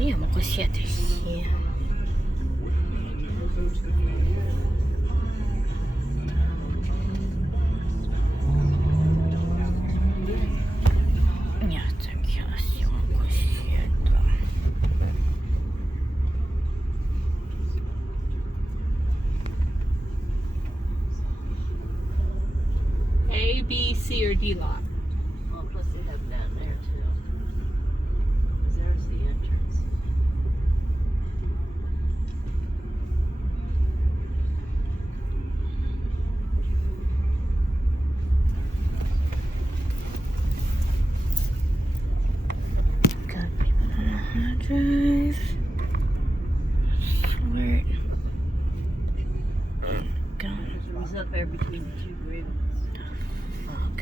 Sim, uma coxinha triste. Essa aqui é uma coxinha. A, B, C, or D lot? Well, plus they have down there too. Because there's the entrance. Got people don't know how to drive. Swear. It was up there between the two bridges. Fuck.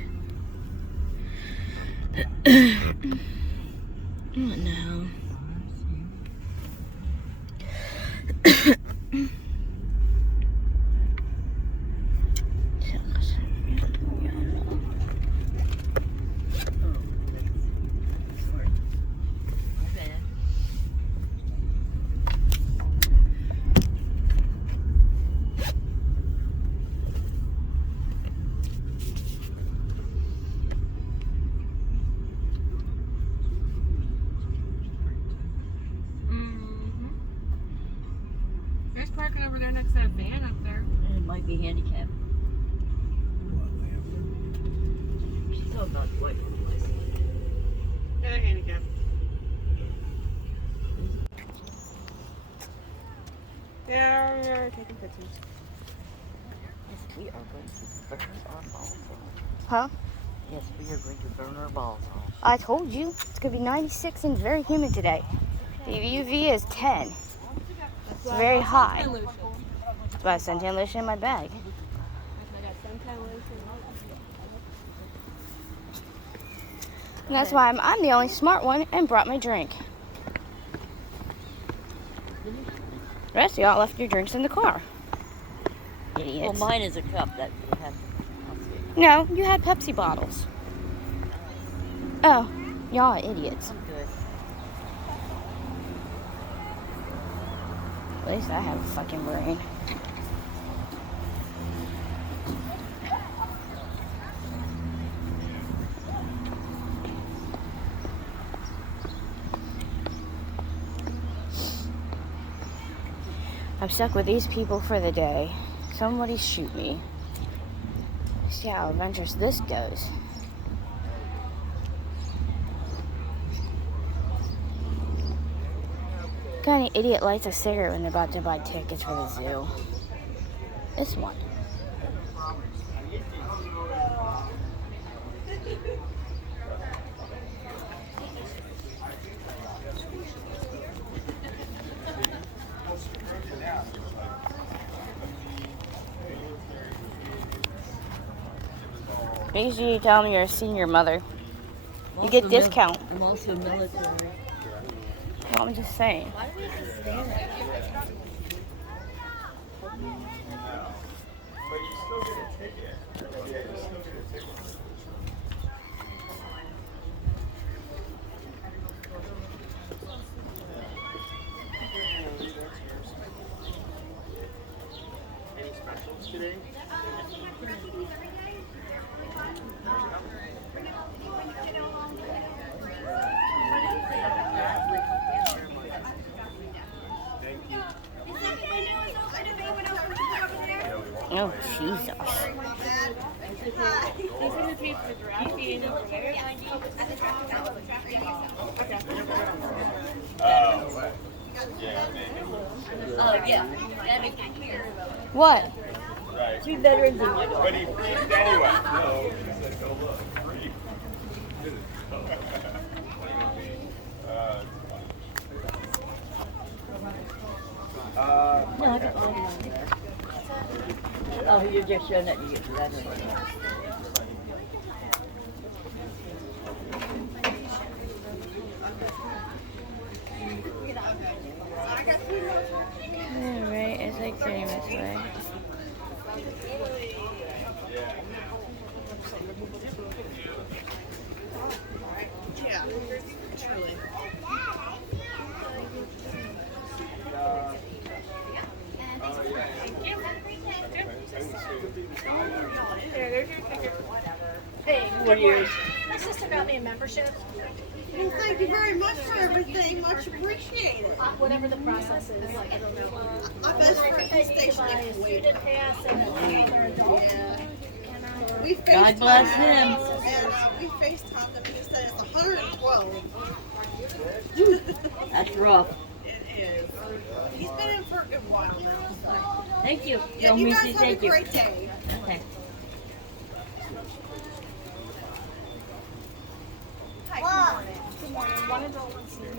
What now? There's parking over there next to that van up there. And it might be handicapped. She's talking about the white place. Yeah, they're handicapped. Yeah, we're taking pictures. Yes, we are going to burn our balls off. Huh? Yes, we are going to burn our balls off. I told you. It's going to be 96 and very humid today. The UV is 10. It's very high. That's why I have suntan lotion in my bag. And that's why I'm the only smart one and brought my drink. The rest of y'all left your drinks in the car. Well, Idiots. mine is a cup that you have to. No, you had Pepsi bottles. Oh, y'all are idiots. I'm good. At least I have a fucking brain. I'm stuck with these people for the day. Somebody shoot me. See how adventurous this goes. What kind of idiot lights a cigarette when they're about to buy tickets for the zoo? This one. Make sure you tell them you're a senior mother. You get discount. I'm also military. Well, I'm just saying. Why do we just stand there? But you still get a ticket. Yeah, you still get a ticket. Any specials today? Thank you. Oh, Jesus. Yeah, maybe. Oh, yeah. What? Right. 2 veterans and my dog. But he freaked anyway. No, he said, go look. Freak. No, I got all of them there. Oh, you're just showing that you get veterans. Alright, it's like 30 minutes away. Yeah, truly. 4 years. My sister got me a membership. Well, thank you very much for everything. Much appreciated. Whatever the process is, like, I don't know. My best friend is stationed Buy a next week. student pass and an adult. Yeah. We God bless him. And we FaceTimed him and he said it's 112. That's rough. It is. He's been in for a good while now. So. Thank you. Yeah, Don't you miss guys you. have a Thank you. great day. Okay. Hi, good morning. Good morning. One adult, one senior.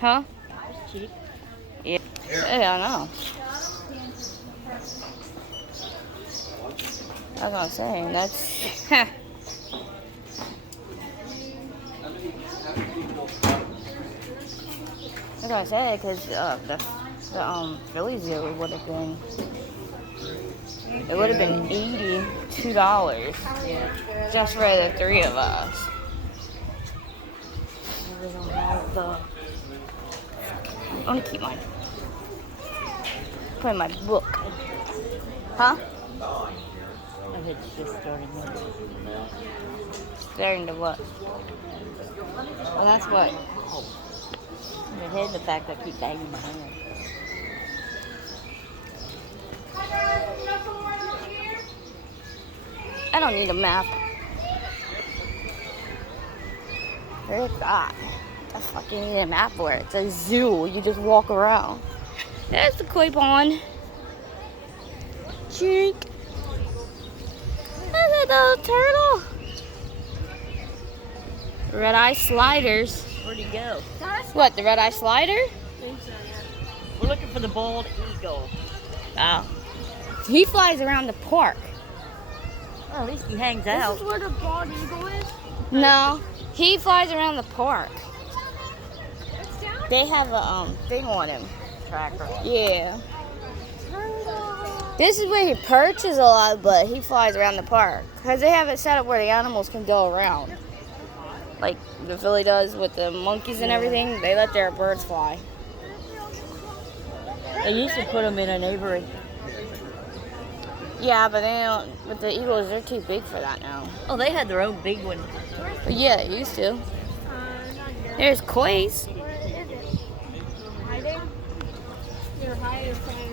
Huh? It's cheap. Yeah. Yeah, I know. That's what I'm saying. That's. That's what I said, because the Phillies deal would have been. It would have been $82 just for the three of us. They don't have the. I want to keep mine. Put in my book. Huh? Oh, it's just starting. Staring to what? Well, that's what. Oh. You're hitting the fact that I keep banging my hand. I don't need a map. Where's that? I fucking need a map for it. It's a zoo. You just walk around. There's the koi pond. Cheek. There's a little turtle. Red eye sliders. Where'd he go? What, the red eye slider? We're looking for the bald eagle. Oh. He flies around the park. Well, at least he hangs out. where the bald eagle is? No, he flies around the park. They have a thing on him. Tracker. Yeah. This is where he perches a lot, but he flies around the park. Because they have it set up where the animals can go around. Like the Philly does with the monkeys and everything. They let their birds fly. They used to put them in an aviary. Yeah, but they don't. But the eagles, they're too big for that now. Oh, they had their own big one. But yeah, they used to. There's kois. Where is it? Hiding? Your higher saying.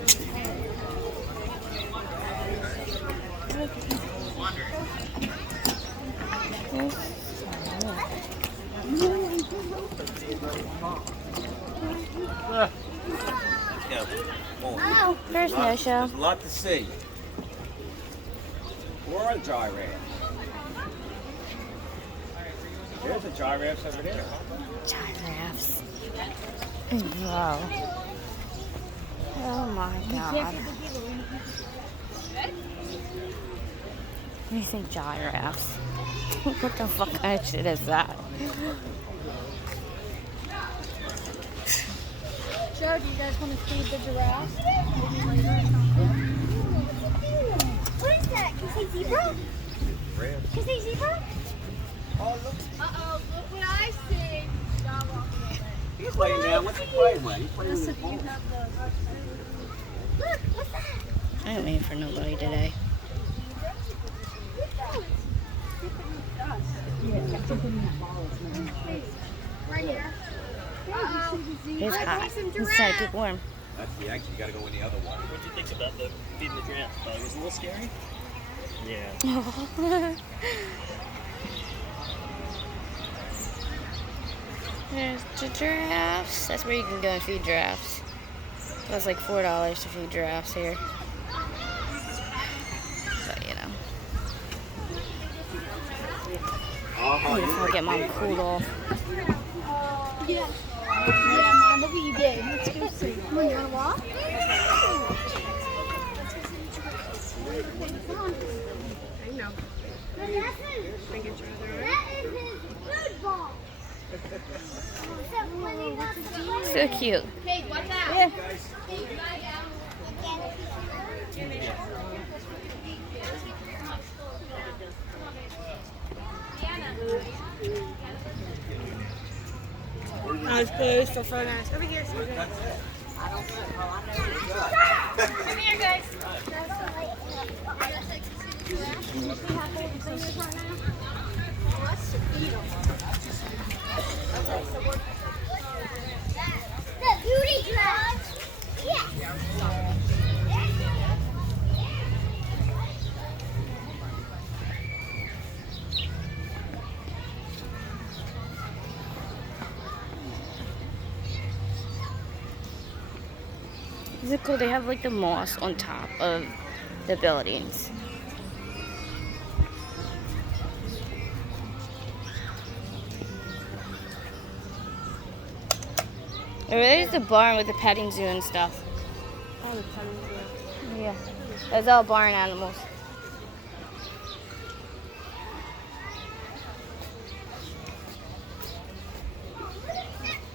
Oh, there's no show. There's a lot to see. Where are the giraffes? There's the giraffes over there. Giraffes. Wow. Oh my god. What do you think, giraffes? What the fuck kind of shit is that? Joe, do you guys want to feed the giraffes? What is that? Can you say zebra? Can you say zebra? Oh, look. Uh-oh, look what I see. He's playing down. What's he playing with? He's playing with the ball. Look, what's that? I ain't waiting for nobody today. Right here. It's hot. It's trying to keep warm. That's the exit. You gotta go in the other one. What do you think about the feeding the giraffe? Thought it was a little scary? Yeah. There's the giraffes. That's where you can go and feed giraffes. That's like $4 to feed giraffes here. But you know. Beautiful. Get mom cooled off. Yeah. Yeah, Mom, look what you did. Let's go see. Come on, you want to walk? Come on. I know. That is his food ball. So cute. Hey, watch out. Yeah. Nice place, so far nice. Over here, so good. Come here, guys. The beauty drugs. Yeah. Is it cool? They have like the moss on top of the buildings. There's the barn with the petting zoo and stuff. Oh, the petting zoo. Yeah, that's all barn animals.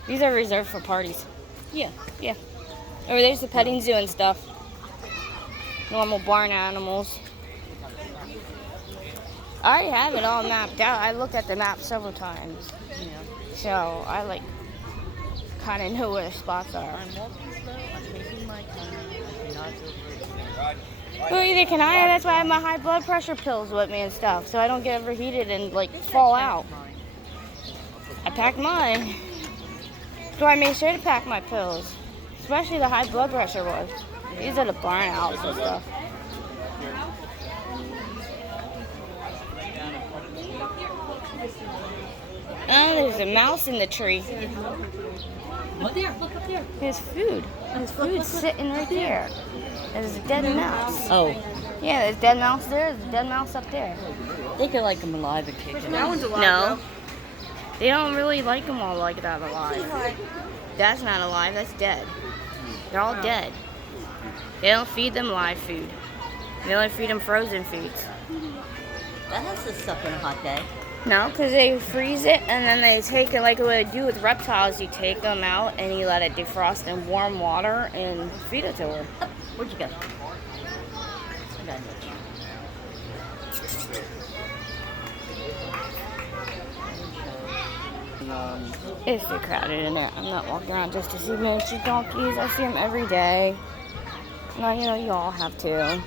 These are reserved for parties. Yeah. Yeah. Over there's the petting zoo and stuff. Normal barn animals. I already have it all mapped out. I looked at the map several times. Yeah. So I like kind of know where the spots are. I'm walking slow. I'm taking my time. I cannot overeat. Well, either can I. That's why I have my high blood pressure pills with me and stuff, so I don't get overheated and like fall out. I packed mine. So I made sure to pack my pills, especially the high blood pressure ones. These are the barn owls and stuff. Oh, there's a mouse in the tree. Look there. Look up there. There's food. There's food sitting right there. There's a dead mouse. Oh, Yeah, there's a dead mouse there. There's a dead mouse up there. they could like them alive and take them. That one's alive. No. They don't really like them all like that alive. That's not alive, that's dead. They're all dead. They don't feed them live food. They only feed them frozen foods. That has to suck on a hot day. No, because they freeze it and then they take it like what they do with reptiles. You take them out and you let it defrost in warm water and feed it to her. Where'd you go? I got it. It's too crowded in there. I'm not walking around just to see miniature donkeys. I see them every day. Now, you know, you all have to.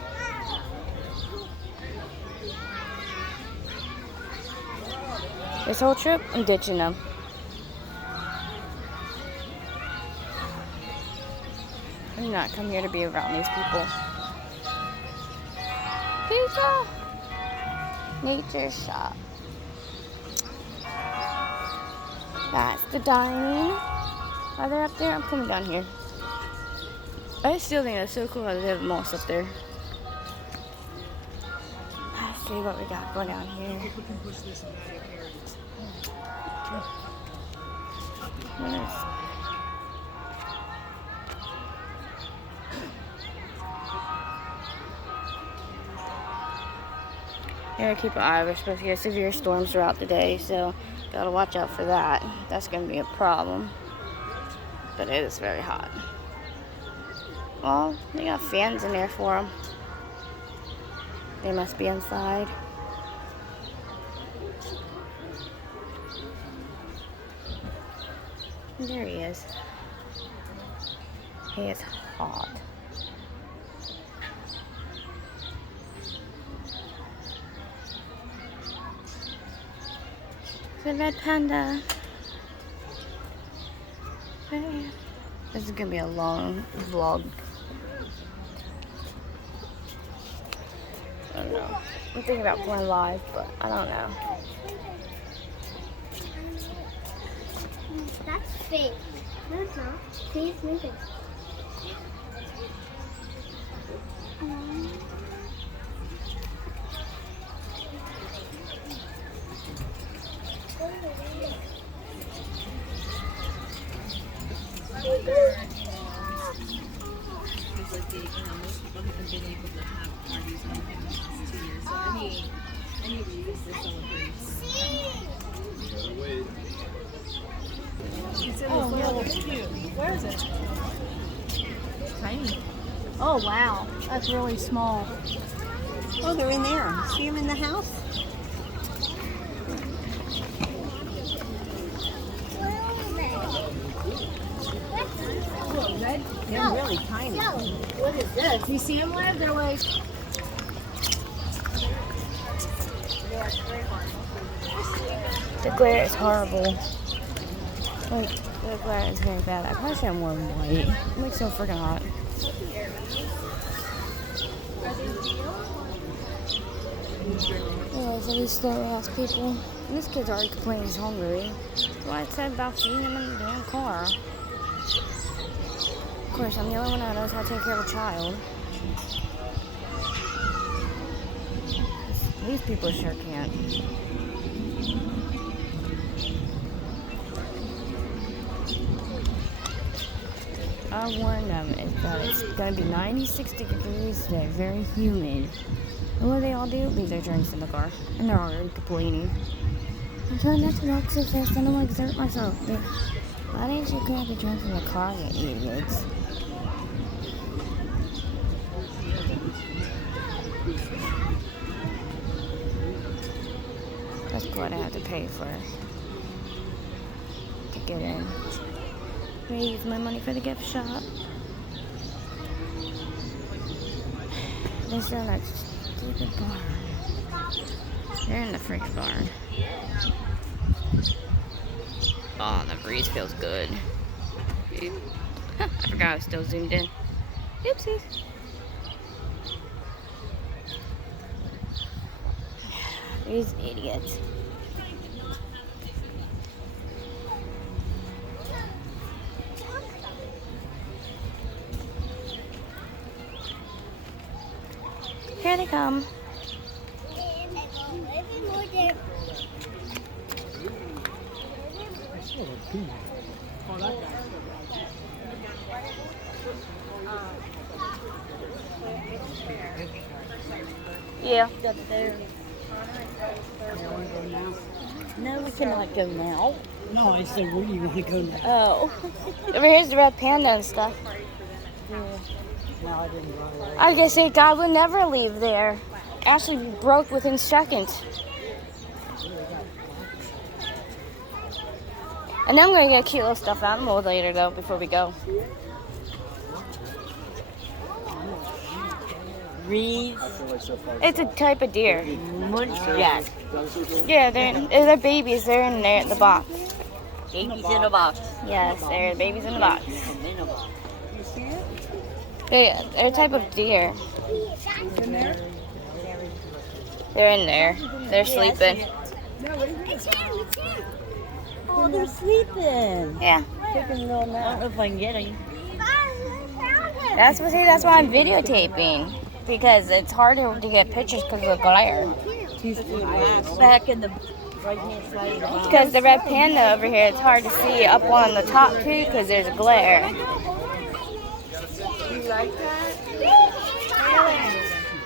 This whole trip, I'm ditching them. I did not come here to be around these people. Pizza! Nature shop. That's the dining. Are they up there? I'm coming down here. I still think that's so cool how they have moss up there. Let's see what we got going down here. What is? Yeah, keep an eye. We're supposed to get severe storms throughout the day, so gotta watch out for that. That's gonna be a problem. But it is very hot. Well, they got fans in there for them. They must be inside. There he is. He is hot. The red panda. Right here. This is gonna be a long vlog. I don't know. I'm thinking about going live, but I don't know. That's fake. No, it's not. See, it's moving. Where is it? Tiny. Oh, wow. That's really small. Oh, they're in there. See them in the house? Where are they? Red. They're really tiny. What is this? You see them live? They're like. The glare is horrible. Like, the glare is very bad. I probably should have worn white. It makes so freaking hot. Yeah, so these slow ass people. And this kid's already complaining he's hungry. That's why I said about feeding him in the damn car. Of course, I'm the only one that knows how to take care of a child. These people sure can't. I warned them that it's going to be 96 degrees today, very humid. And what do they all do? Leave their drinks in the car. And they're already complaining. I'm trying not to walk so fast, I don't want to exert myself. Why didn't you grab the drinks in the car, you idiots? That's what I have to pay for to get in. I'm gonna use my money for the gift shop. They're still in that stupid barn. They're in the freaking barn. Oh, the breeze feels good. I forgot I was still zoomed in. Oopsies. These idiots. Here they come. Yeah. No, we cannot go now. No, I said, where do you want to go now? Oh. Over here's the red panda and stuff. No, I didn't go away. I guess say God would never leave there. Ashley broke within seconds. And then I'm gonna get a cute little stuffed animal later though before we go. Reeds. It's a type of deer. Munchjack. Yeah, they're babies. They're in there at the box. Babies in a box. Yes, they're babies in the box. In a box. They're a type of deer. They're in there. They're sleeping. Oh, they're sleeping. Yeah. Taking a little nap. I don't know if I can get them. That's why I'm videotaping. Because it's harder to get pictures because of the glare. Back in the right-hand side of the box. Because the red panda over here, it's hard to see up on the top too because there's a glare. You like that?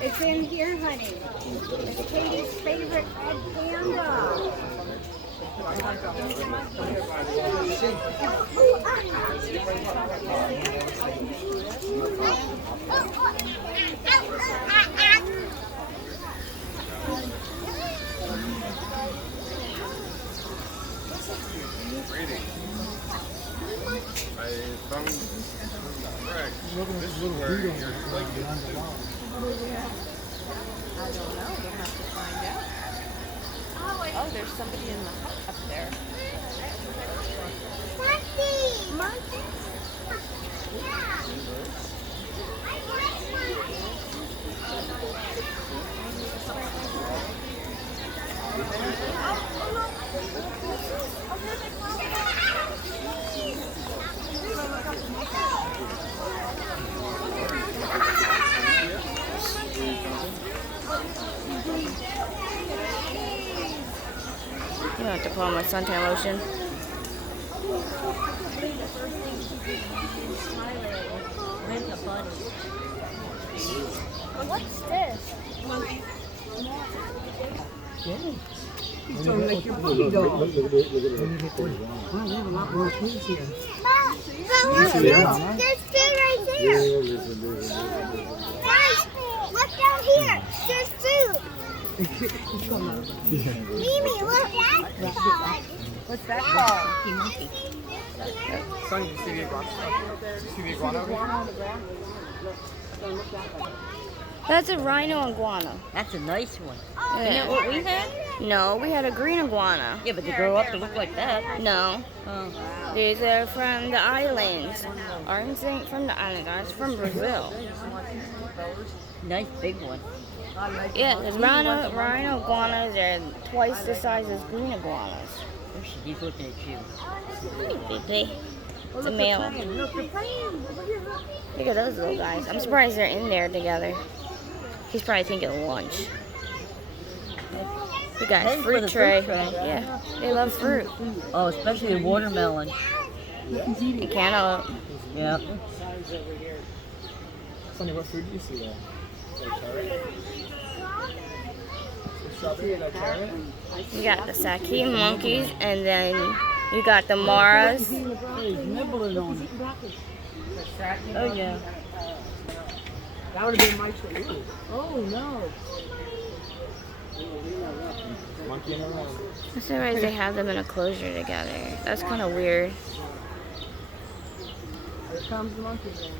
It's in here, honey. It's Katie's favorite red panda. I found correct. This is where you're like Oh, there's somebody in the hut up there. I'm gonna have to put on my suntan lotion. What's this? He's going to make your puppy dog. Wow, they have a lot more trees here. There's food right there. Guys, look down here. There's food. Mimi, look. That's What's that called? Sonny, you see the iguana? See the iguana over here? That's a rhino iguana. That's a nice one. Isn't Yeah. that what we had? No, we had a green iguana. Yeah, but they grow up to look like that. No, Oh. these are from the islands. Aren't from the island, guys. From Brazil. Nice big one. Yeah, because rhino iguanas are twice the size as green iguanas. Oh, shit, he's looking at you. It's a male. Look at those little guys. I'm surprised they're in there together. He's probably thinking of lunch. We got a Thanks for fruit the tray. fruit tray. Yeah, they love fruit. Oh, especially the watermelon. And cantaloupe. Yeah. Sonny, what food do you see there? Is that carrot? Strawberry, that carrot? You got the Saki monkeys, and then you got the Maras. He's nibbling on it. Oh, yeah. That would have been my choice. Oh, no. Monkey in a room. I'm surprised they have them in a closure together. That's kind of weird. Here comes the monkey then.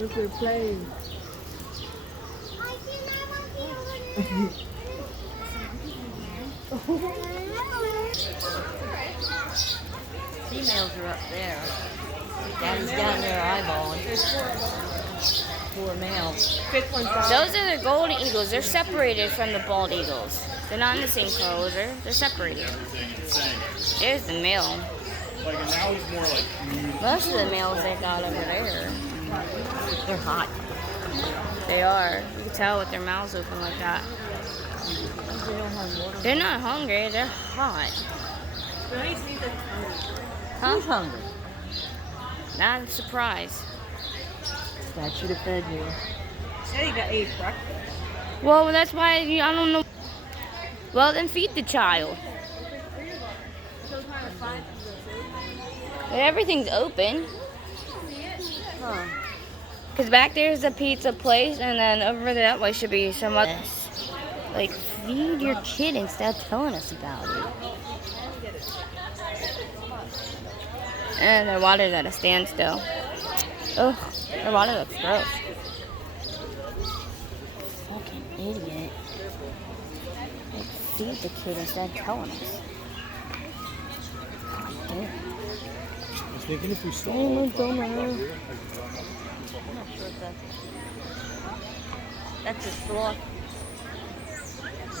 Look, they're playing. Females are up there. Daddy's down there eyeballing. Poor males. Those are the golden eagles. They're separated from the bald eagles. They're not in the same closure. They're separated. Everything insane. There's the male. Like, and now he's more like cute. Most of the males they got over there. They're hot. They are. You can tell with their mouths open like that. They don't have water. They're not hungry. They're hot. Who's hungry? Not a surprise. Dad should have fed you. Said he got ate breakfast. Well, that's why I don't know. Well, then feed the child. Everything's open. Huh. Because back there's a pizza place, and then over that way should be some other. Like, feed your kid instead of telling us about it. And their water's at a standstill. Ugh, their water looks gross. Fucking idiot. Like, feed the kid instead of telling us. God damn. I was thinking if we Oh, stole my it. God. I'm not sure if that's a sloth.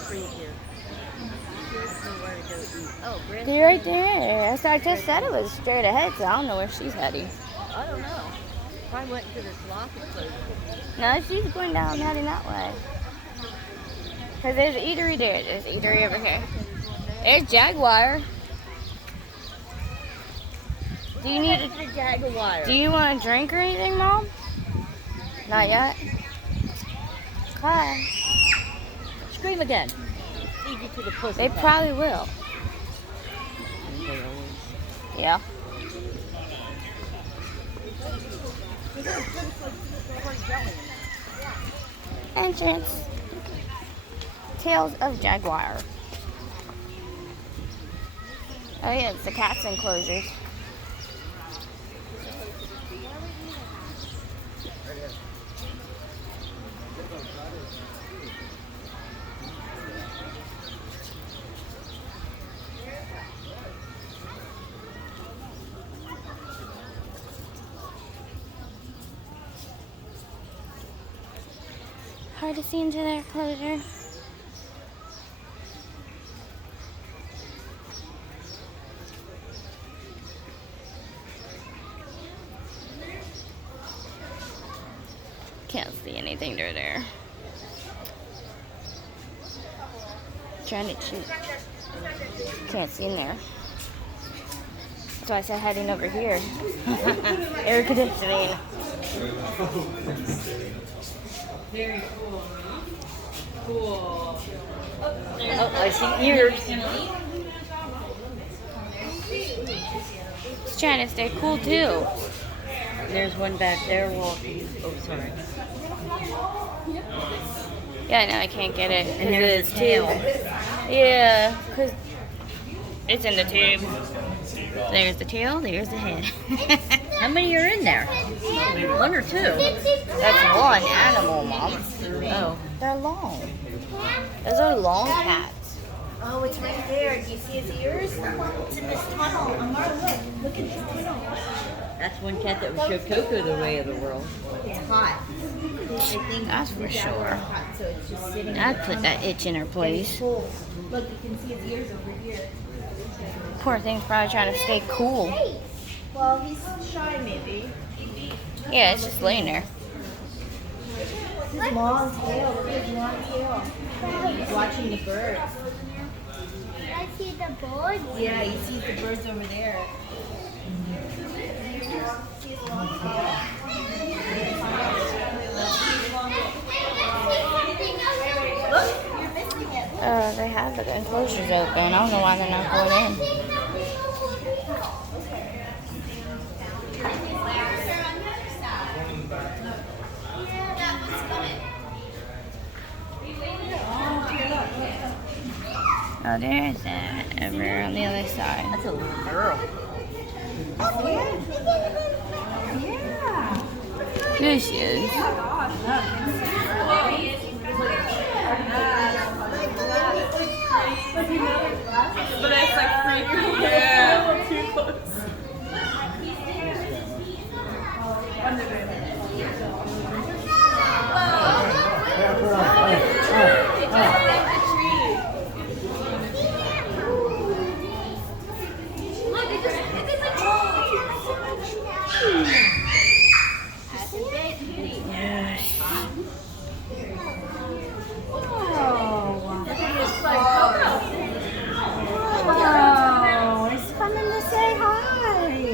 Pretty cute. Nowhere to go eat. Oh, Brandon. They're right there. I just said it was straight ahead, so I don't know where she's heading. I don't know. Probably went to the sloth enclosure. No, she's going down, heading that way. Because there's an eatery there. There's an eatery over here. There's Jaguar. Do you need The jaguar. Do you want a drink or anything, Mom? Not yet? Okay. Scream again. Feed you to the pussy. They probably will. They always. Yeah. Entrance. Tales of Jaguar. Oh yeah, it's the cat's enclosures. Hard to see into their enclosure. Can't see anything through there. Trying to cheat. Can't see in there. That's why I said heading over here. Air conditioning. Very cool. Cool. Oh, I see ears. He's trying to stay cool too. There's one back there walking. Oh, sorry. Yeah, no, I can't get it. And there's the tail. Yeah, because it's in the tube. There's the tail, there's the head. How many are in there? 1 or 2? That's one animal, Mom. Oh. They're long. Those are long cats. Oh, it's right there. Do you see his ears? It's in this tunnel. Amar, look at this tunnel. That's one cat that would show Coco the way of the world. It's hot. I think That's for sure. hot, so it's just sitting I'd put that itch in her place. cold. Look, you can see his ears over here. Poor thing's probably trying to stay cool. Well, he's shy, maybe. Yeah, it's just laying there. His long tail. Look at his long tail. He's watching the birds. I see the bird. Yeah, he sees the birds over there. See his long tail. Look, you're missing it. They have the enclosures open. I don't know why they're not going in. Oh, there's that over on the other side. That's a little girl. There she is. But it's like creepy. Yeah. Too close. Oh, he's coming to say hi.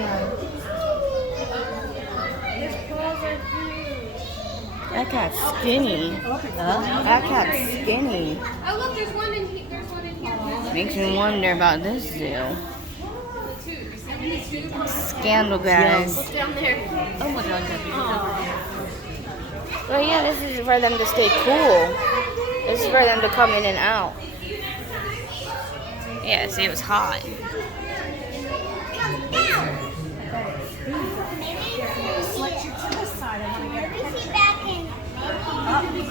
That cat's skinny. That cat's skinny. Oh, look, there's one in here. There's one in here. Makes me wonder about this zoo. Scandal guys. Down there. Oh my God. Well, yeah, this is for them to stay cool. This is for them to come in and out. Yeah, see, it was hot.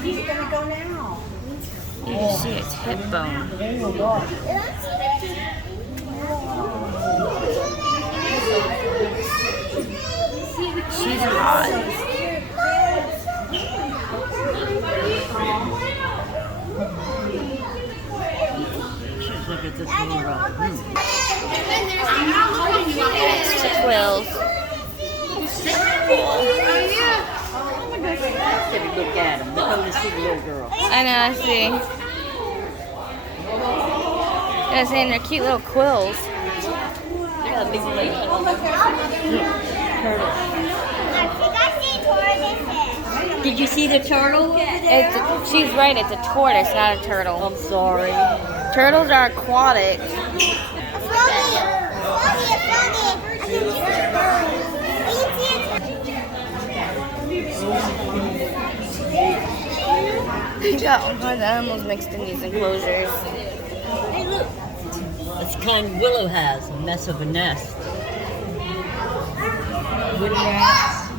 He's gonna go now. You can see its hip bone. She's hot. Look at this little rock. It's the quills. Look at him. Look how to see the little girl. I know, I see. I was saying they're cute little quills. Yeah, big lake. Turtle. Did you see the turtle? She's right, it's a tortoise, not a turtle. I'm sorry. Turtles are aquatic. You got all kinds of animals mixed in these enclosures. Hey, look. That's the kind Willow has, a mess of a nest. Wooden rats.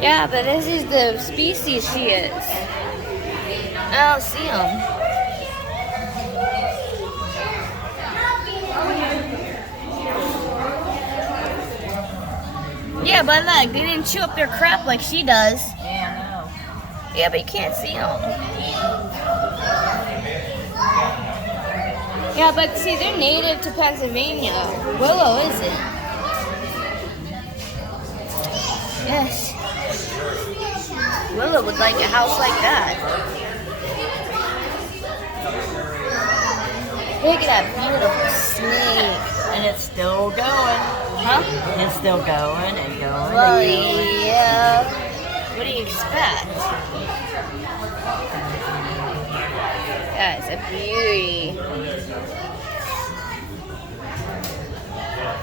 Yeah, but this is the species she is. I don't see them. Yeah, but look, they didn't chew up their crap like she does. Yeah, Yeah, but you can't see them. Yeah, but see, they're native to Pennsylvania. Willow isn't. Yes. Willow would like a house like that. Look at that beautiful snake. And it's still going. Huh? It's still going and going Well, and going. yeah. What do you expect? That's a beauty.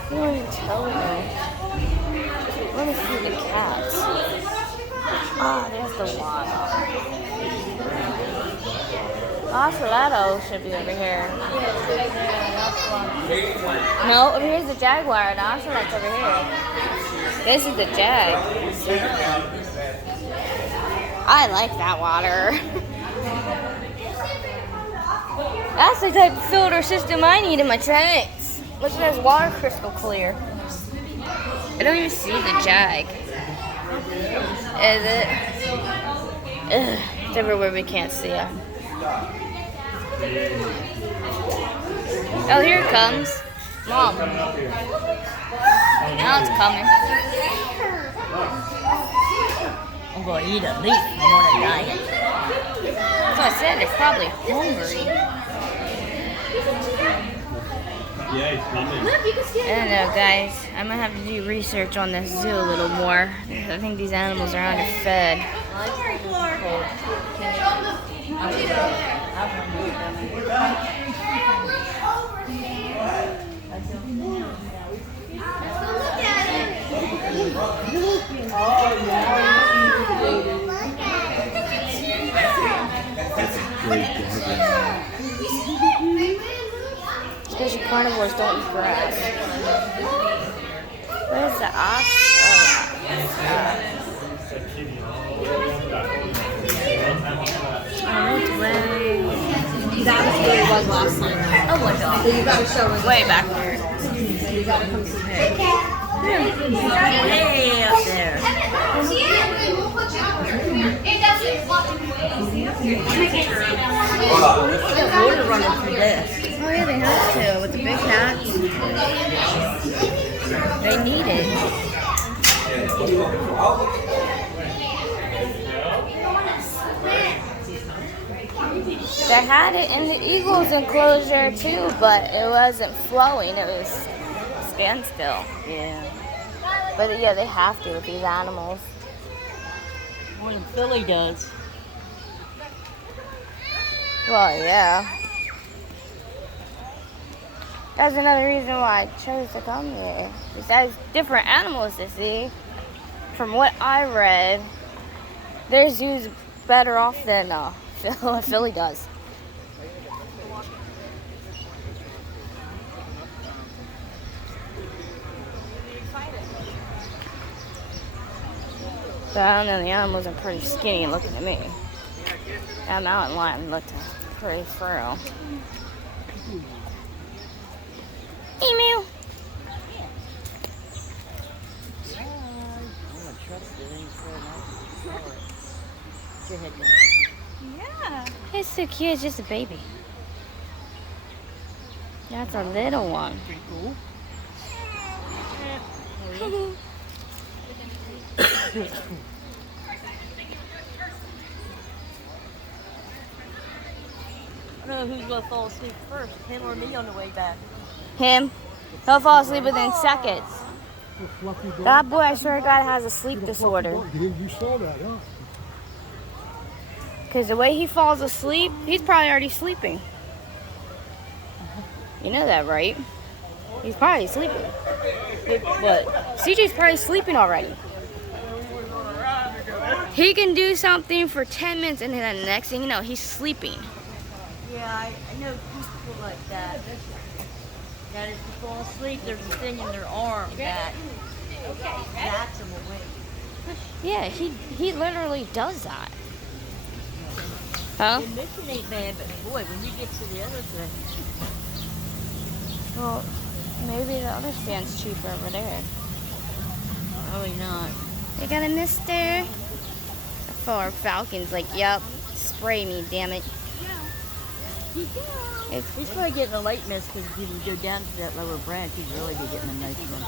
What are you telling me? Let me see the cats. Ah, there's the one. Ocelotto should be over here. No, over here's the jaguar. The ocelot's over here. This is the jag. I like that water. That's the type of filter system I need in my tanks. Look at this water crystal clear. I don't even see the jag. Is it? Ugh, it's everywhere we can't see it. Oh, here it comes. Mom. Now it's coming. I'm going to eat at least. I'm on a diet. That's what I said. They're probably hungry. Yeah, he's coming. I don't know, guys. I'm going to have to do research on this zoo a little more. I think these animals are underfed. Especially carnivores don't eat grass. Where's the ox? Oh, it's way. That was where it was last time. Oh my god. So you gotta show us. Way back there. You gotta come see her. Way up there. There's water running through this. Oh yeah, they have to with the big hats. They need it. They had it in the eagles enclosure too, but it wasn't flowing. It was standstill. Yeah. But yeah, they have to with these animals. More than Philly does. Well, yeah. That's another reason why I chose to come here. Besides different animals to see, from what I read, their zoo's better off than Philly does. But I don't know, the animals are pretty skinny looking to me. That mountain lion looked pretty frail. Emu. Yeah. He's so cute, it's just a baby. That's a little one. Pretty cool. I don't know who's gonna fall asleep first, him or me on the way back. Him. He'll fall asleep within seconds. That boy, I swear to God, has a sleep disorder. You saw that, huh? Because the way he falls asleep, he's probably already sleeping. You know that, right? He's probably sleeping. But CJ's probably sleeping already. He can do something for 10 minutes and then the next thing you know, he's sleeping. yeah, I know people like that. That if you fall asleep, there's a thing in their arm that bats them awake. Yeah, he literally does that. Huh? The mission ain't bad, but boy, when you get to the other thing, Well, maybe the other stand's cheaper over there. probably not. They got a mister. For Falcon's like, yup, spray me, damn it. He's probably getting a light mist because if you go down to that lower branch, he'd really be getting a nice one.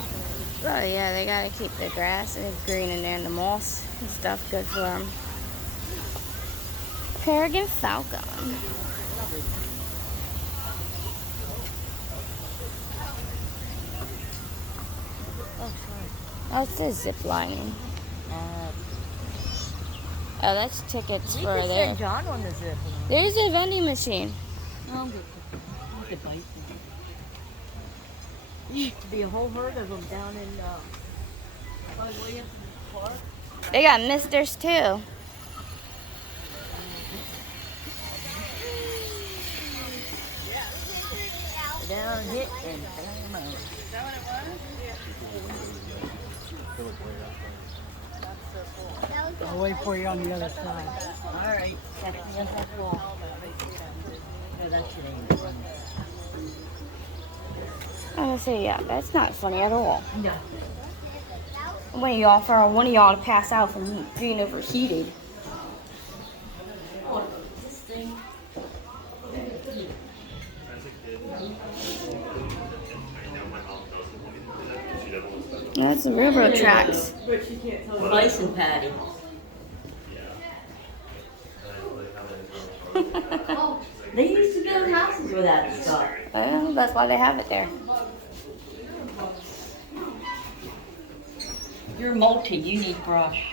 Oh yeah, they gotta keep the grass and the green in there and the moss and stuff good for them. Peregrine falcon. Oh, sorry. Oh, it says zip lining. Oh, that's tickets We for could there. send John on the zip line. There's a vending machine. No, I'm good. We could bite them. Used to be a whole herd of them down in Williams Park. They got misters too. Down, hit, and bam. I'll wait for you on the other side. Alright, catch me up that wall. No, that's your name. I'm gonna say, yeah, that's not funny at all. No. I'm waiting for one of y'all to pass out from being overheated. This thing. Yeah, it's the railroad tracks. Bison patty. They used to build houses with that stuff. Well, that's why they have it there. You're molting, you need brushed.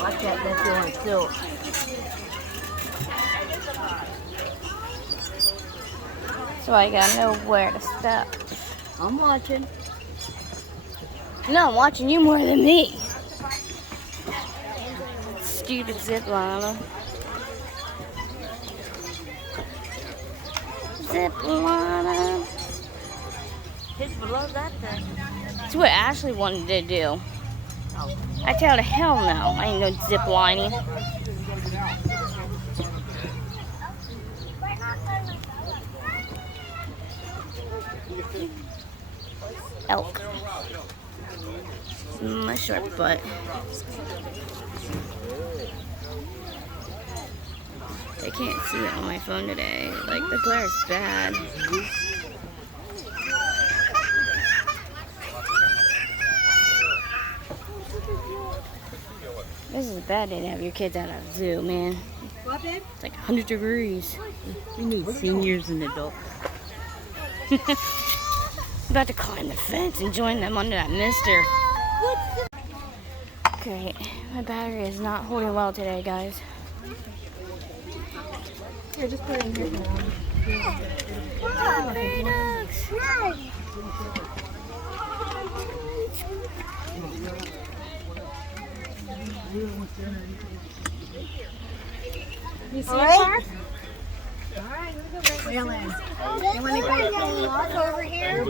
Watch that, that's going silk. So I gotta know where to step. I'm watching. No, I'm watching you more than me. Stupid zip liner. Zip liner. Kids would love that thing. That's what Ashley wanted to do. Oh. I tell her, hell no. I ain't no zip lining. Elk. My short butt. I can't see it on my phone today. Like, the glare is bad. This is a bad day to have your kids out of the zoo, man. What, babe? It's like 100 degrees. We need seniors and adults. I'm about to climb the fence and join them under that mister. Great. My battery is not holding well today, guys. Here, just put it in here for now. Oh, fairy dogs! You see it, Mark? Alright, wheel in. You want anybody to walk over here?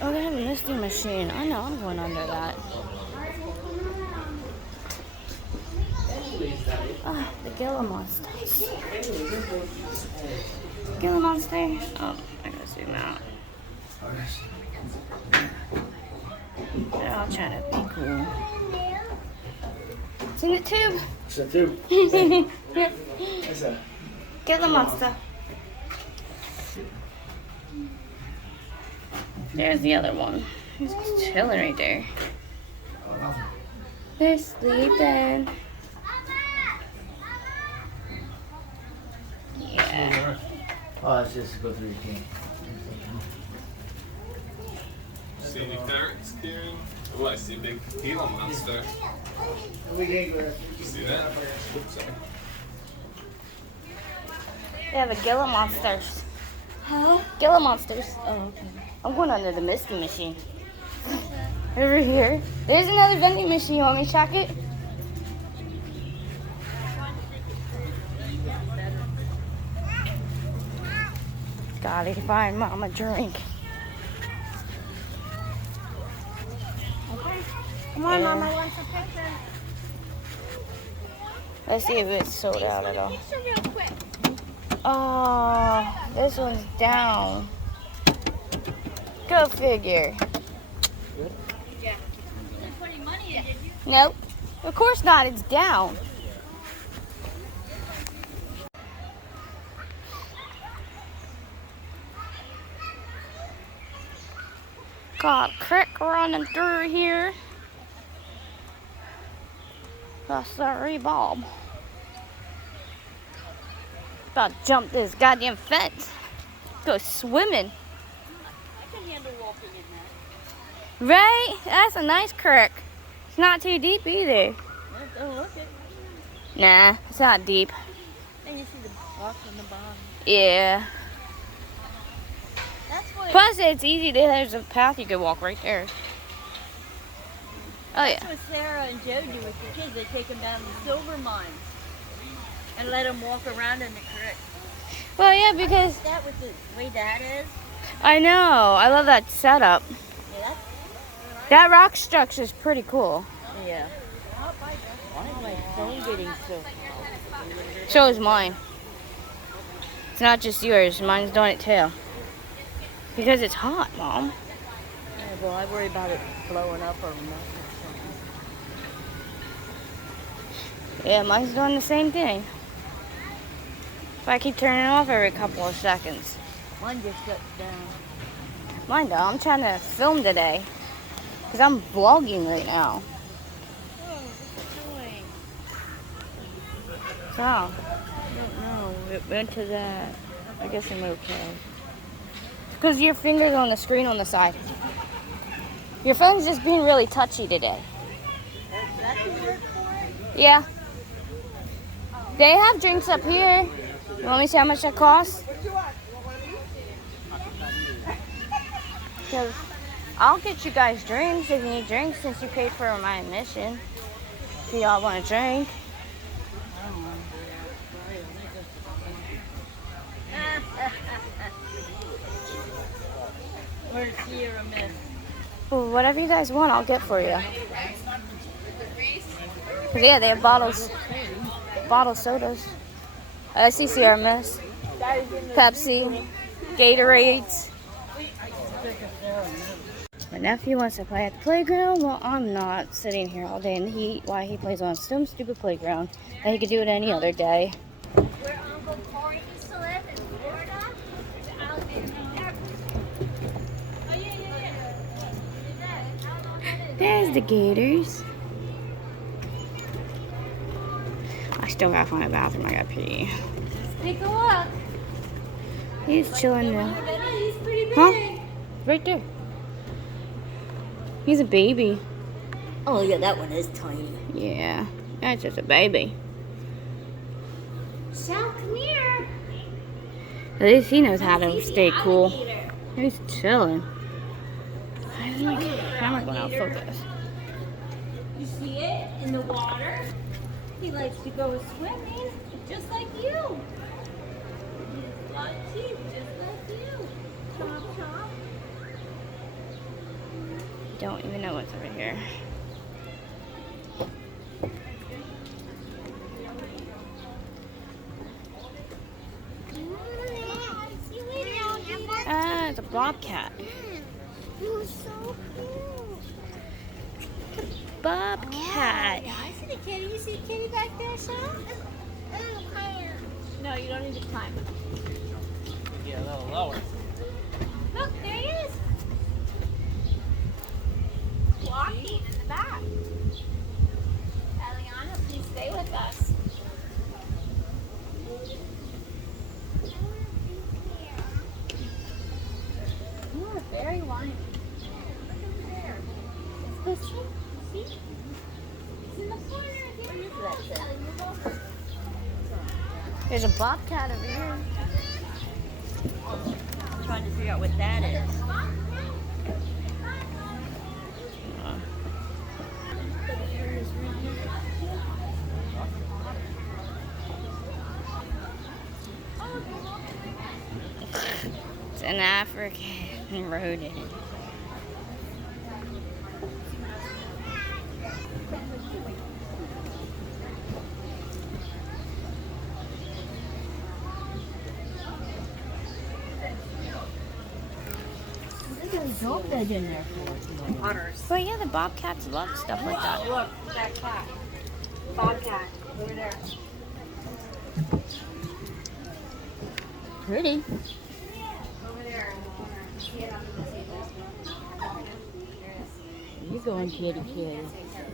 Oh, they have a misty machine. I know, I'm going under that. Ah, the Gila monsters. Gila monster. Oh, I gotta zoom out. They're all trying to be cool. It's in the tube. It's a tube. Here. What's that? Gila monster. There's the other one. He's chilling right there. They're sleeping. Yeah. Oh, it's just to go through your cane. See any parrots, Karen? Oh, I see a big Gila monster. We can't go there. Did you see that? Sorry. They have a Gila monsters. Huh? Gila monsters. Oh, okay. I'm going under the misty machine. Over here. There's another vending machine. You want me to check it? Gotta find Mom a drink. Okay. Come on, Mom, I want some pictures. Let's see if it's sold out at all. Picture real quick. Oh, this one's down. Go figure. Yeah. Didn't put any money in, did you? Nope. Of course not. It's down. Got a creek running through here. That's the revolve. About to jump this goddamn fence. Go swimming. I can handle walking in that. Right? That's a nice creek. It's not too deep either. Don't look it. Nah, it's not deep. And you see the rocks on the bottom. Yeah. That's what. Plus, it's easy. There's a path you could walk right there. Oh, yeah. That's what Sarah and Joe do with the kids. They take them down to the silver mines and let them walk around in the creek. Well, yeah, because That with the way that is. I know. I love that setup. Yeah, That rock structure is pretty cool. yeah. Why is my phone getting so? So is mine. It's not just yours. Mine's doing it too. Because it's hot, Mom. Yeah, well, I worry about it blowing up or melting. Yeah, mine's doing the same thing. If I keep turning it off every couple of seconds. Mine just shuts down. Mine though, I'm trying to film today. Because I'm vlogging right now. Oh, what's it doing? So, I don't know. It went to that. I guess I'm okay. because your finger's on the screen on the side. Your phone's just being really touchy today. That can work for it? Yeah. They have drinks up here. Let me see how much that costs. Because I'll get you guys drinks if you need drinks since you paid for my admission. If y'all want a drink. Or see or miss. Well, whatever you guys want, I'll get for you. 'Cause yeah, they have bottles. Bottle sodas. I see Sierra Mist. Pepsi. Gatorades. My nephew wants to play at the playground. Well, I'm not sitting here all day in the heat while he plays on some stupid playground. And he could do it any other day. Where Uncle Corey used to live in Florida. Oh, yeah. There's the gators. I still gotta find a bathroom. I gotta pee. Take a look. He's chilling now. He's pretty big. Huh? Right there. He's a baby. Oh, yeah, that one is tiny. Yeah, that's just a baby. Shell, come here. At least he knows how to stay cool. He's chilling. I'm like, how am I going out of focus? You see it in the water? He likes to go swimming, just like you. He's got teeth, just like you. Chomp, chomp. Don't even know what's over here. Ah, it's a bobcat. You're so cute. Bobcat. Yeah, I see the kitty. You see the kitty back there, Shell? No, you don't need to climb. Yeah, a little lower. Look, there he is. Walking in the back. Eliana, please stay with us. You are very whiny. Look over there. Let's go see. See? It's in the corner. There's a bobcat over here. I'm trying to figure out what that is. It's an African rodent. There's a dog bed in there for it. But yeah, the bobcats love stuff like that. Look, that cat. Bobcat. Over there. Pretty. Over there in the corner. See it under the table. There it is. You're going kitty kitty.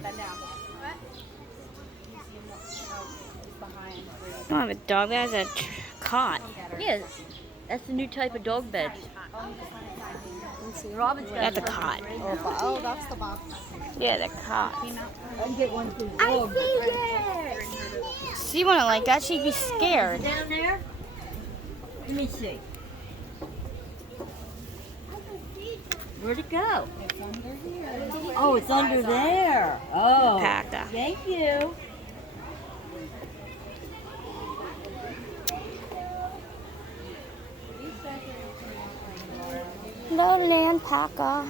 Bend down. What? You see him? Oh, it's behind. I don't have a dog that has a cot. Yeah, that's the new type of dog bed. Let's see. Robin's got That's a cot. Oh, that's the box. Yeah, the cot. I can get one for the I dog. see it. She wouldn't like that. She'd be scared. Down there? Let me see. Where'd it go? It's under here. Oh, it's under there. Oh, Packed up. thank you. No land packer.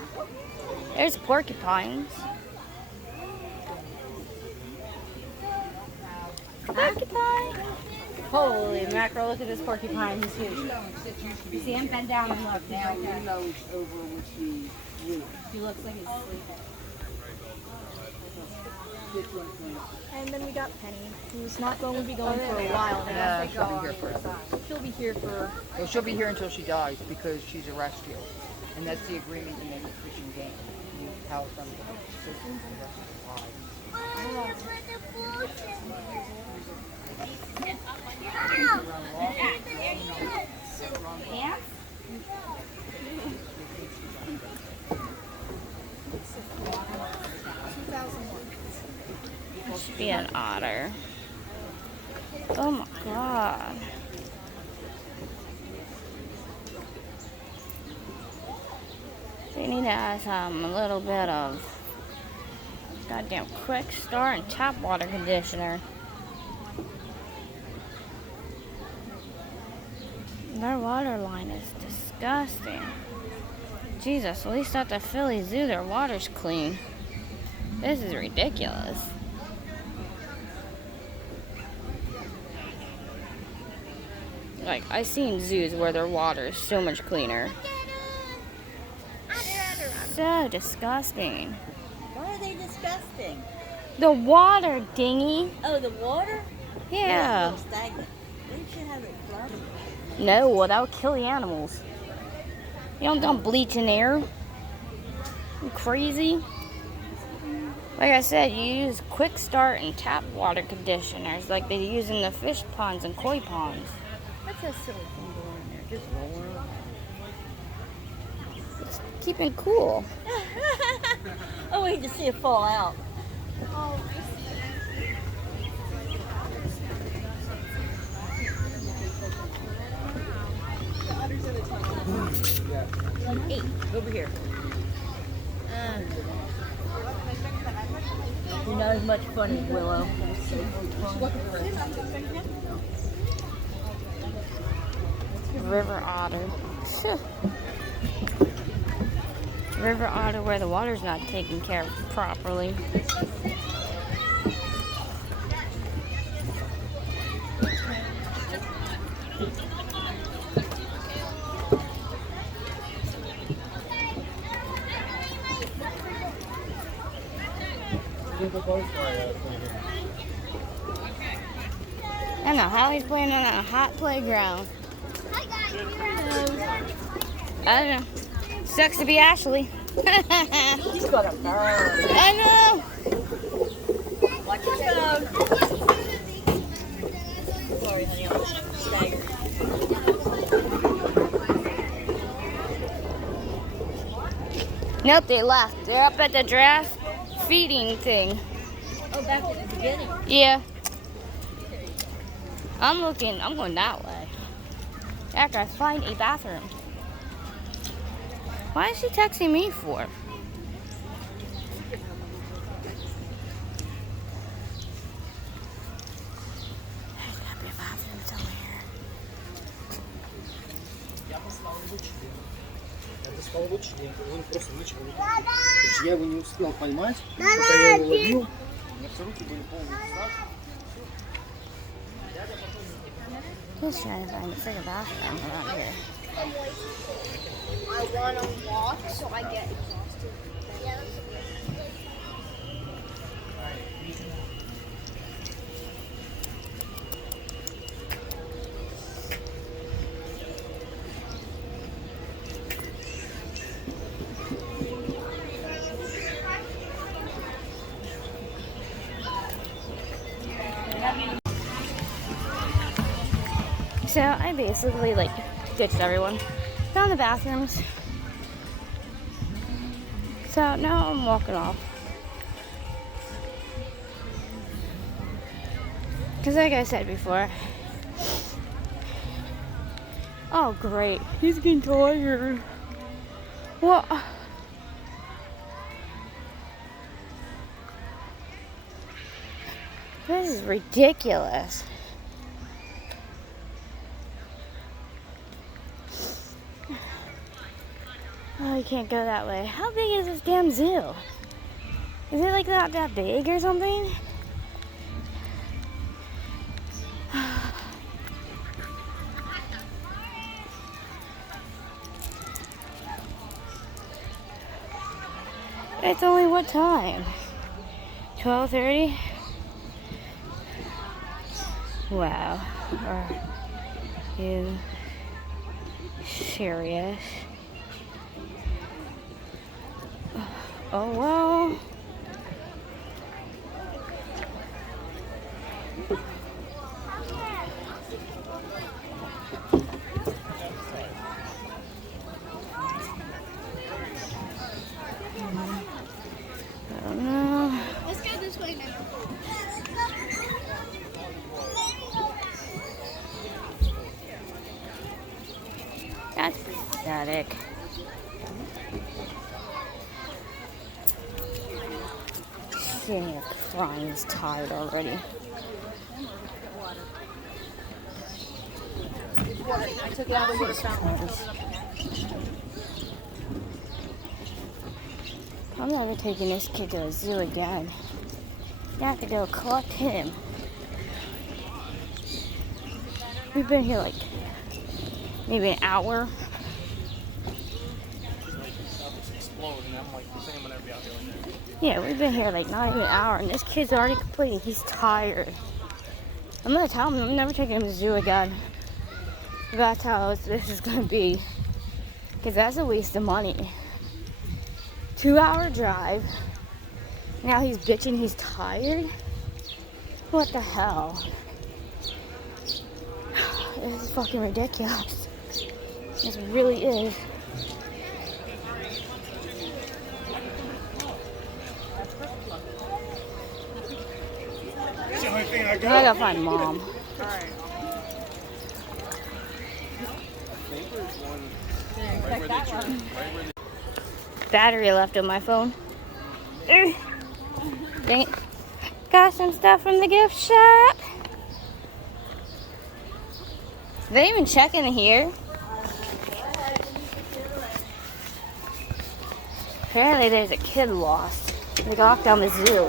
There's porcupines. Porcupine. Holy mackerel, look at this porcupine. He's huge. You see him? Bend down and look. Now he knows over with the roof. He looks like he's sleeping. And then we got Penny, who's not going to be going for a while now. She'll be here forever. She'll be here for. Well, she'll be here until she dies because she's a rescue. And that's the agreement you make with Fish and Game. You tell them the citizens and the rest of the lives. Must be an otter. Oh my god. They need to have a little bit of goddamn quick start and tap water conditioner. Their water line is disgusting. Jesus, at least at the Philly Zoo their water's clean. This is ridiculous. Like, I've seen zoos where their water is so much cleaner. So disgusting. Why are they disgusting? The water, dingy. Oh, the water? Yeah. It's stagnant. They should have it flooded. No, well, that would kill the animals. You don't bleach in air. You crazy? Like I said, you use quick start and tap water conditioners like they use in the fish ponds and koi ponds. What's that silly thing going in there? Just rolling around. It's keeping cool. Oh, wait to see it fall out. Hey, over here. You're not as much fun as Willow. River otter. River otter where the water's not taken care of properly. I know how he's playing on a hot playground. I don't know. Sucks to be Ashley. He's got a bird. I know. Watch yourself. Sorry, honey, I'm staggered. Nope, they left. They're up at the giraffe feeding thing. Oh, back at the beginning. Yeah. I'm going that way. After I find a bathroom. Why is she texting me for? There's gotta be a bathroom somewhere. Я послал лучше, он просто ничего не делал. Потому что я его не успел поймать, пока я его ловил, у меня все руки были полные страшно. He's trying to find a freaking bathroom around here. I want to walk, so I get exhausted. So I basically like ditched everyone. Found the bathrooms. So now I'm walking off. Because like I said before. Oh great, he's getting tired. What? This is ridiculous. Oh, you can't go that way. How big is this damn zoo? Is it like not that big or something? It's only what time? 12:30? Wow. Are you serious? Oh well. I don't know. Let's go this way now. That's pathetic. Sitting here crying, he's tired already. I took it out of the water fountain. I'm never taking this kid to the zoo again. You have to go collect him. We've been here like maybe an hour. Yeah, we've been here like not even an hour, and this kid's already complaining. He's tired. I'm gonna tell him I'm never taking him to the zoo again. That's how this is gonna be. Because that's a waste of money. 2-hour drive. Now he's bitching he's tired. What the hell? This is fucking ridiculous. This really is. I gotta find Mom. Alright. Battery left on my phone. Dang it. Got some stuff from the gift shop. They even check in here. Apparently there's a kid lost. They locked down the zoo.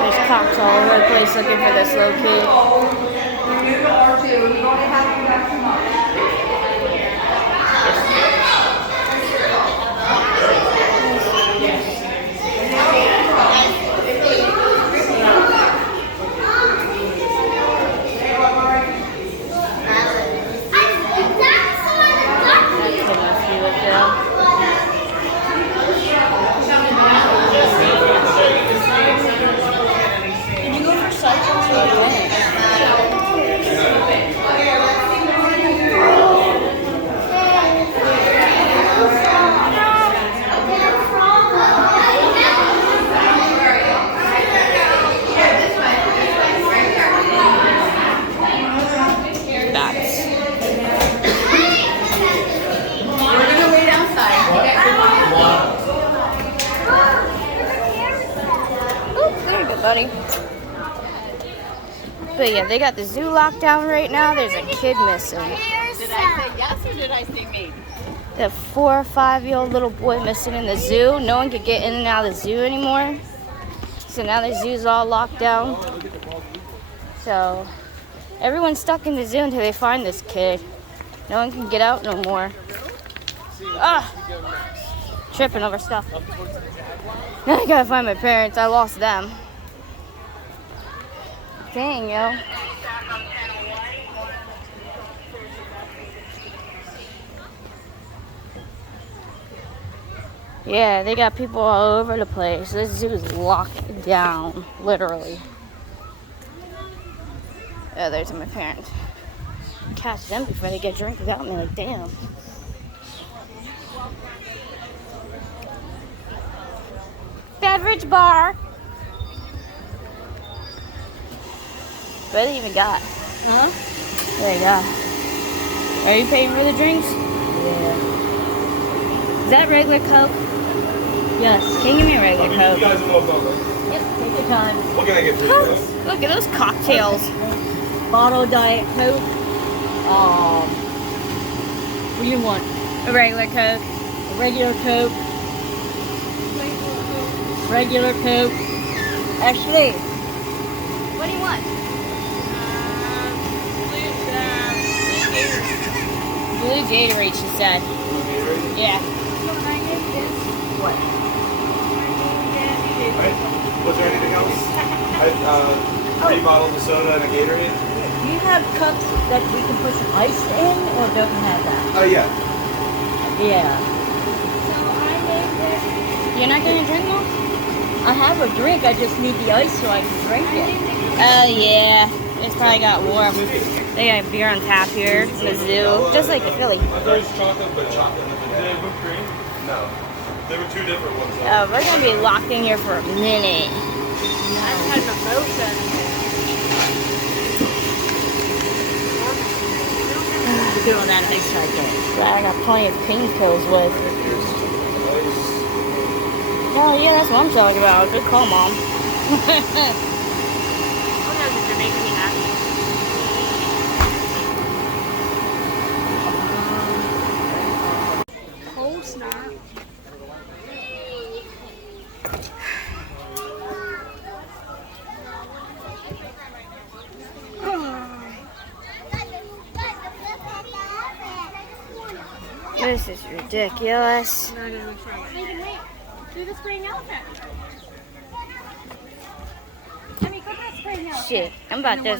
There's cops all over the place looking for this little kid. Buddy. But yeah, they got the zoo locked down right now. There's a kid missing. Did I say yes or did I say maybe? The 4 or 5-year-old little boy missing in the zoo. No one could get in and out of the zoo anymore. So now the zoo's all locked down. So everyone's stuck in the zoo until they find this kid. No one can get out no more. Ah! Tripping over stuff. Now I gotta find my parents. I lost them. Dang, yo. Yeah, they got people all over the place. This zoo is locked down, literally. Oh, there's my parents. Catch them before they get a drink without me, like, damn. Beverage bar. What do you even got? Huh? There you go. Are you paying for the drinks? Yeah. Is that regular Coke? Yes. Can you give me a regular You Coke? guys will know. Yep. Take your time. What can I get for you guys? Look at those cocktails. Bottle Diet Coke. What do you want? A regular Coke. A regular Coke. Regular Coke. Ashley. What do you want? Blue Gatorade, she said. Yeah. What? Was there anything else? Three bottles of soda and a Gatorade? Do you have cups that we can put some ice in, or don't you have that? Yeah. Yeah. You're not gonna drink more? I have a drink. I just need the ice so I can drink it. Oh yeah. It's probably got warm. They got beer on tap here in the zoo. Just like the Philly. There's chocolate, but chocolate. Did they have whipped cream? No. There were two different ones. Oh, we're gonna be locked in here for a minute. I've had mimosa. We're doing that ice right there. That I got plenty of pain pills with. Oh yeah, that's what I'm talking about. Good call, Mom. You're making me happy. Cold snap. This is ridiculous. Do the spraying elephant. I mean, go to that spraying elephant. Shit, I'm about to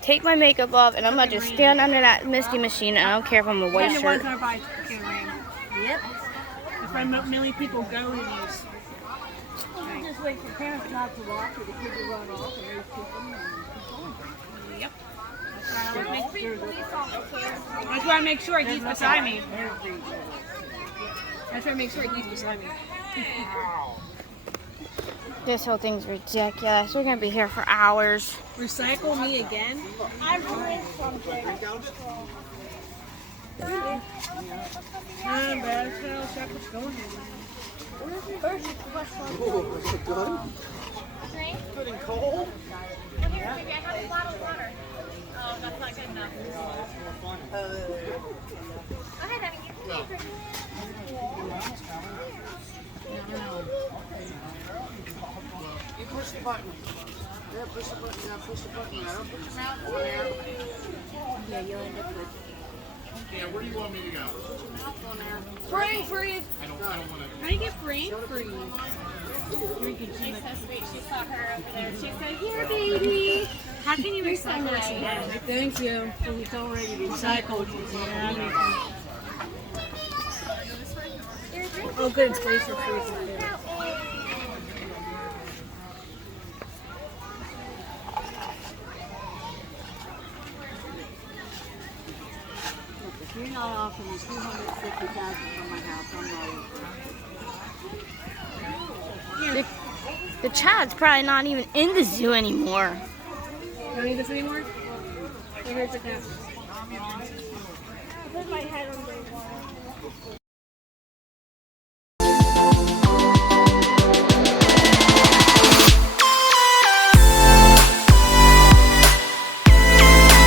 take my makeup off and I'm about to stand under that misty machine. And I don't care if I'm a white shirt. Yep. That's why many people go to these. Just wait for parents not to walk or the kids to run off and those people. Yep. That's why I make sure he's beside me. That's why I make sure he's beside me. This whole thing's ridiculous. We're gonna be here for hours. Recycle me again? I'm doing something. Bad trail, check what's going on. Oh, is it good? Good and cold? Well, here, maybe I have a bottle of water. Oh, that's not good enough. Go ahead, honey. You push the button. Yeah, push the button. Yeah, push the button. Yeah, you'll end up with. Yeah, where do you want me to go? Brain freeze. I don't want to. How do you get brain freeze? She's so sweet. She saw her over there. She said, "Here, baby." How can you recycle this again? Thank you. It's already recycled. Oh, good. It's laser freezing. If you're not offering me $250,000 from my house, I'm not interested. The child's probably not even in the zoo anymore. Don't need this anymore? Here's the cap.